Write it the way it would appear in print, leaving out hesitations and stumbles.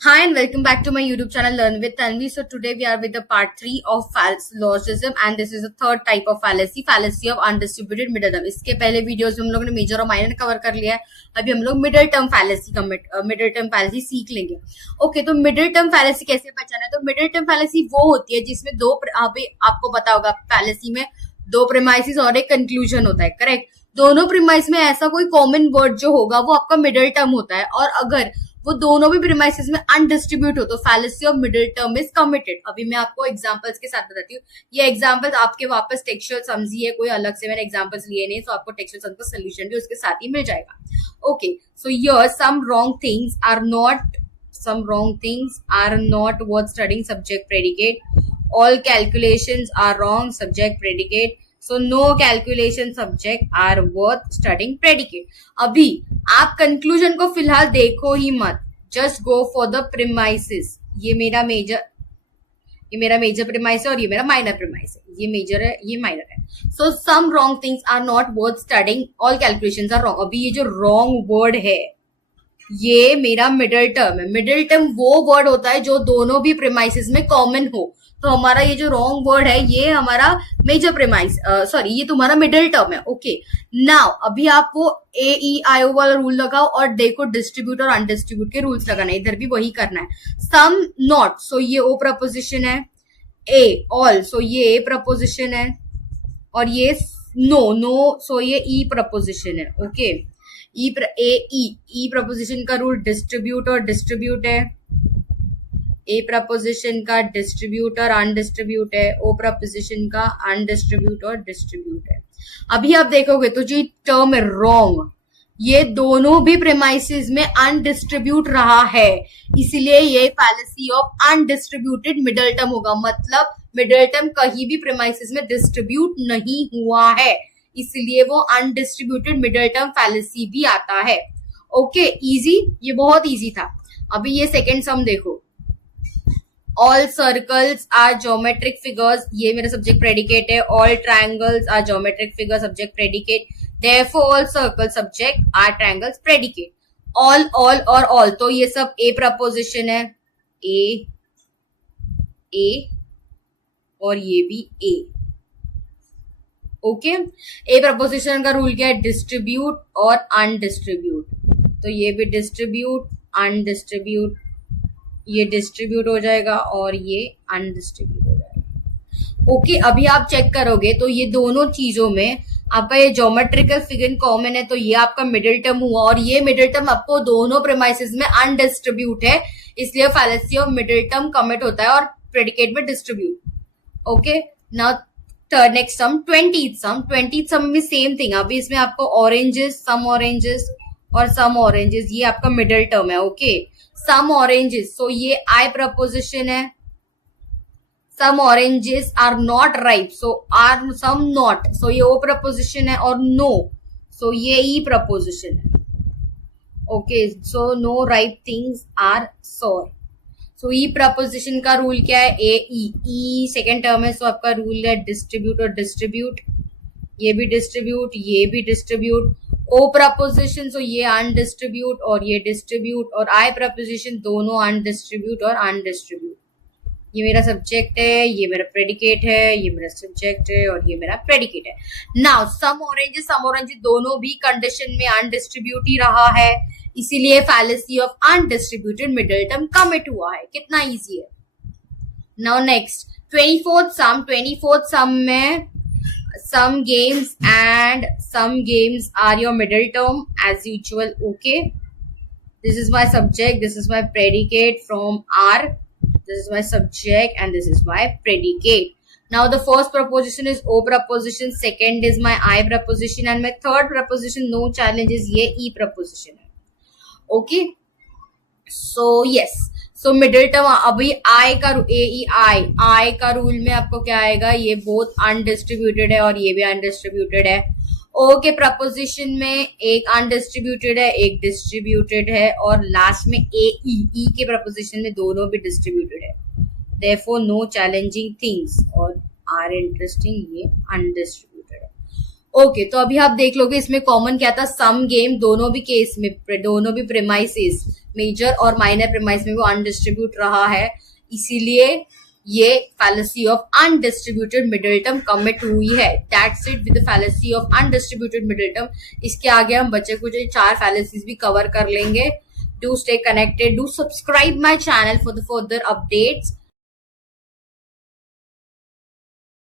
Hi and welcome back to my YouTube channel Learn with Tanvi. So today we are with the part 3 of syllogism and this is the third type of fallacy of undistributed middle term. इसके पहले videos में हम लोगों ने major और minor cover कर लिया है. अभी हम लोग मिडिल टर्म फैलेसी सीख लेंगे. ओके, तो मिडिल टर्म फैलेसी कैसे पहचाना है? तो मिडिल टर्म फैलेसी वो होती है जिसमें आपको पता होगा फैलेसी में दो प्रेमाइसिस और एक कंक्लूजन होता है. करेक्ट. दोनों प्रेमाइस में ऐसा कोई कॉमन वर्ड जो होगा वो आपका मिडिल टर्म होता है, और अगर वो दोनों भी प्रीमाइसेस में अनडिस्ट्रीब्यूट हो तो fallacy of middle term is committed. अभी मैं आपको एग्जांपल्स के साथ बताती हूँ. ये एग्जांपल्स आपके वापस टेक्सचुअल समझिए, कोई अलग से मैंने एग्जांपल्स लिए नहीं, तो आपको टेक्सचुअल सम का सोल्यूशन भी उसके साथ ही मिल जाएगा. Okay, so here some wrong things are not worth studying. Subject predicate. All calculations are wrong. Subject predicate. So no calculation subject are worth studying. Predicate. अभी आप कंक्लूजन को फिलहाल देखो ही मत. Just go for the premises. ये मेरा major premise है और ये मेरा माइनर प्रीमाइस है. ये मेजर है, ये माइनर है. So some wrong things are not worth studying. All calculations are wrong. अभी ये जो रॉन्ग वर्ड है ये मेरा मिडिल टर्म है. मिडिल टर्म वो वर्ड होता है जो दोनों भी प्रीमाइसिस में कॉमन हो. तो हमारा ये जो रॉन्ग वर्ड है ये हमारा मेजर प्रीमाइस, सॉरी, ये तुम्हारा मिडिल टर्म है. ओके, नाउ अभी आप वो AEIO वाला रूल लगाओ और देखो डिस्ट्रीब्यूट और अनडिस्ट्रीब्यूट के रूल्स लगाना है. इधर भी वही करना है. सम नॉट, सो ये O प्रपोजिशन है. ए ऑल, सो ये A प्रपोजिशन है. और ये नो, सो ये E प्रपोजिशन है. ओके, ई प्रपोजिशन का रूल डिस्ट्रीब्यूट और डिस्ट्रीब्यूट है. ए प्रपोजिशन का डिस्ट्रीब्यूट और अनडिस्ट्रीब्यूट है. ओ प्रपोजिशन का अनडिस्ट्रीब्यूट और डिस्ट्रीब्यूट है. अभी आप देखोगे तो जो टर्म है रॉन्ग, ये दोनों भी प्रेमाइसिस में अनडिस्ट्रीब्यूट रहा है, इसलिए ये fallacy of undistributed middle term होगा. मतलब मिडिल टर्म कहीं भी प्रेमाइसिस में डिस्ट्रीब्यूट नहीं हुआ है, इसलिए वो अनडिस्ट्रीब्यूटेड मिडिल टर्म फैलेसी भी आता है. ओके, इजी, ये बहुत इजी था. अभी ये सेकेंड सम देखो. All circles are geometric figures. ये मेरा सब्जेक्ट प्रेडिकेट है. All triangles are geometric figure, subject predicate. Therefore all circle subject are triangles predicate. All और ऑल, तो ये सब ए प्रपोजिशन है. ए और ये भी ए. ओके, ए प्रपोजिशन का रूल क्या है? डिस्ट्रीब्यूट और अनडिस्ट्रीब्यूट. तो ये भी डिस्ट्रीब्यूट, अनडिस्ट्रीब्यूट, ये डिस्ट्रीब्यूट हो जाएगा और ये अनडिस्ट्रीब्यूट हो जाएगा. ओके, अभी आप चेक करोगे तो ये दोनों चीजों में आपका ये ज्योमेट्रिकल फिगर कॉमन है, तो ये आपका मिडिल टर्म हुआ. और ये मिडिल टर्म आपको दोनों प्रेमाइसिस में अनडिस्ट्रीब्यूट है, इसलिए fallacy of middle term commit होता है और प्रेडिकेट में distribute. Okay, now next sum, 20th सम में सेम थिंग. अभी इसमें आपको ऑरेंजेस, सम ऑरेंजेस और सम ऑरेंजेस, ये आपका मिडिल टर्म है. ओके, सम ऑरेंजेस, सो ये आई प्रपोजिशन है. Some oranges are not ripe, so are some not, so ये ओ प्रपोजिशन है. और नो, सो ये ई प्रपोजिशन है. Okay, so no ripe things are sour. So E preposition का rule क्या है? ई सेकेंड टर्म है, सो आपका रूल है डिस्ट्रीब्यूट और डिस्ट्रीब्यूट. ये भी डिस्ट्रीब्यूट, ये भी डिस्ट्रीब्यूट. ओ प्रपोजिशन, सो ये अनडिस्ट्रीब्यूट और ये डिस्ट्रीब्यूट. और आई प्रपोजिशन दोनों अनडिस्ट्रीब्यूट और अनडिस्ट्रीब्यूट. ये मेरा सब्जेक्ट है, ये मेरा प्रेडिकेट है, ये मेरा सब्जेक्ट है और ये मेरा प्रेडिकेट है. नाउ सम ऑरेंजेस दोनों भी कंडीशन में अनडिस्ट्रीब्यूट ही रहा है, इसीलिए fallacy of undistributed middle term commit हुआ है. कितना इजी है. नाउ नेक्स्ट 24th सम में some games are your middle term as usual. Okay, this is my subject, this is my predicate from R, this is my subject and this is my predicate. Now the first proposition is O proposition, second is my I proposition and my third proposition, no challenge, is ये E proposition है. Okay, so yes, so middle term अभी आई का rule में आपको क्या आएगा? ये both undistributed है और ये भी अनडिस्ट्रीब्यूटेड है. ओ के प्रपोजिशन में एक अनडिस्ट्रीब्यूटेड है, एक डिस्ट्रीब्यूटेड है. और लास्ट में ई के प्रपोजिशन में दोनों भी डिस्ट्रीब्यूटेड है. देयरफॉर नो चैलेंजिंग थिंग्स और आर इंटरेस्टिंग, ये अनडिस्ट्रीब्यूटेड है. ओके, तो अभी आप देख लोगे इसमें कॉमन क्या था? सम गेम. दोनों भी केस में दोनों भी प्रेमाइसिस मेजर और माइनर प्रीमाइस में वो अनडिस्ट्रीब्यूट रहा है, इसीलिए ये fallacy of undistributed middle term commit हुई है। That's it with the fallacy of undistributed middle term. इसके आगे हम बच्चे कुछ 4 फैलेसीज भी कवर कर लेंगे। Do stay connected. Do subscribe my channel for the further updates.